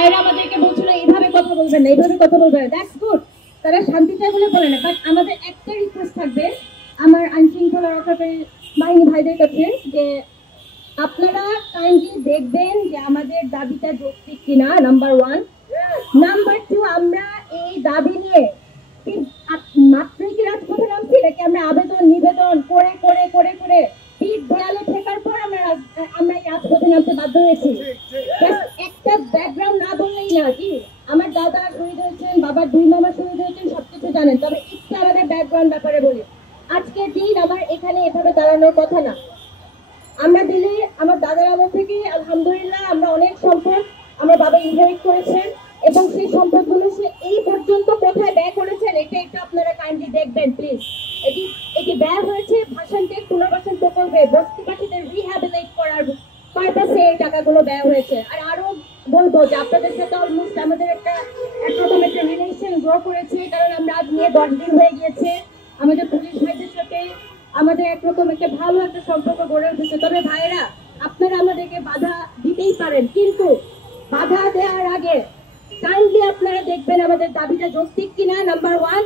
ভাইরা আমাদেরকে বলছিল এইভাবে কথা বলবেন না, এইভাবে কথা বলবেন না, দ্যাটস গুড, তারা শান্তি চায় বলে বলে না। বাট আমাদের একটা রিকোয়েস্ট থাকবে আমার আইন শৃঙ্খলা রক্ষাকারী বাহিনী ভাইদের কাছে, যে আপনারা কাইন্ডলি দেখবেন যে আমাদের দাবিটা যৌক্তিক কিনা, নাম্বার 1। নাম্বার 2, আমরা এই দাবি নিয়ে মাত্রই কি রাজপথে নামছি নাকি আমরা আবেদন নিবেদন করে করে করে করে পিঠ দেয়ালে ঠেকার পর আমরা এই রাজপথে নামতে বাধ্য হয়েছি? একটা ব্যাকগ্রাউন্ড না বললেই না, কি আমার দাদা শহীদ হয়েছেন, বাবার 2 মামা শহীদ হয়েছেন, সবকিছু জানেন, তবে একটু আমাদের ব্যাকগ্রাউন্ড ব্যাপারে বলি। আজকের দিন আমার এখানে এভাবে দাঁড়ানোর কথা না। আমরা দিলে আমার দাদার আমল থেকে আলহামদুলিল্লাহ আমরা অনেক সম্পদ আমার বাবা ইনহেরিট করেছেন, এবং সেই সম্পদগুলো সে এই পর্যন্ত কোথায় ব্যয় করেছেন এটা একটু আপনারা কাইন্ডলি দেখবেন প্লিজ। এটি ব্যয় হয়েছে ভাষণ টেক পুনর্বাসন প্রকল্পে বস্তিবাসীদের রিহ্যাবিলিট করার পারপাসে এই টাকাগুলো ব্যয় হয়েছে। আর আরো বলবো যে আপনাদের সাথে অলমোস্ট আমাদের একরকম একটা রিলেশন গ্রো করেছে, কারণ আমরা আজ নিয়ে 10 দিন হয়ে গিয়েছে। আমাদের পুলিশ ভাইদের সাথে আমাদের একরকম একটা ভালো একটা সম্পর্ক গড়ে উঠেছে। তবে ভাইরা, আপনারা আমাদেরকে বাধা দিতেই পারেন, কিন্তু বাধা দেওয়ার আগে কাইন্ডলি আপনারা দেখবেন আমাদের দাবিটা যৌক্তিক কিনা, নাম্বার 1।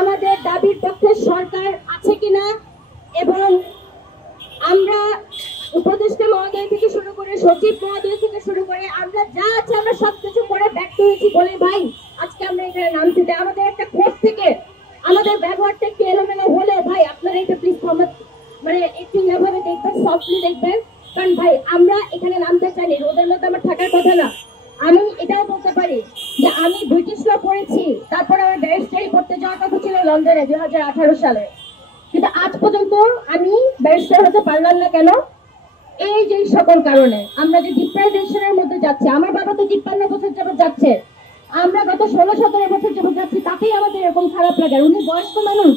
আমাদের দাবির পক্ষে সরকার আছে কিনা, এবং আমরা উপদেষ্টা মহোদয় থেকে শুরু করে সচিব মহোদয় থেকে শুরু করে আমরা যা আছে আমরা সবকিছু করে ব্যক্ত হয়েছি বলে ভাই আজকে আমরা এখানে নামছি। আমাদের একটা কোর্স থেকে আমাদের ব্যবহারটা একটু এলোমেলো হলে ভাই আপনারা এটা প্লিজ মানে একটু এভাবে দেখবেন, সফটলি দেখবেন, কারণ ভাই আমরা এখানে নামতে চাইনি, রোদের মধ্যে আমার থাকার কথা না। আমি এটাও বলতে পারি যে আমি ব্রিটিশ ল পড়েছি, তারপরে আমার ব্যারিস্টারি করতে যাওয়ার কথা ছিল লন্ডনে 2018 সালে, কিন্তু আজ পর্যন্ত আমি ব্যারিস্টার হতে পারলাম না। কেন? এই যে সকল কারণে। আমরা যে ডিপ্রাইভেশনের মধ্যে যাচ্ছি, আমার বাবা তো 53 বছর যাবত যাচ্ছে, আমরা গত 16-17 বছর যাবত যাচ্ছি, তাতেই আমাদের এরকম খারাপ লাগে। উনি বয়স্ক মানুষ,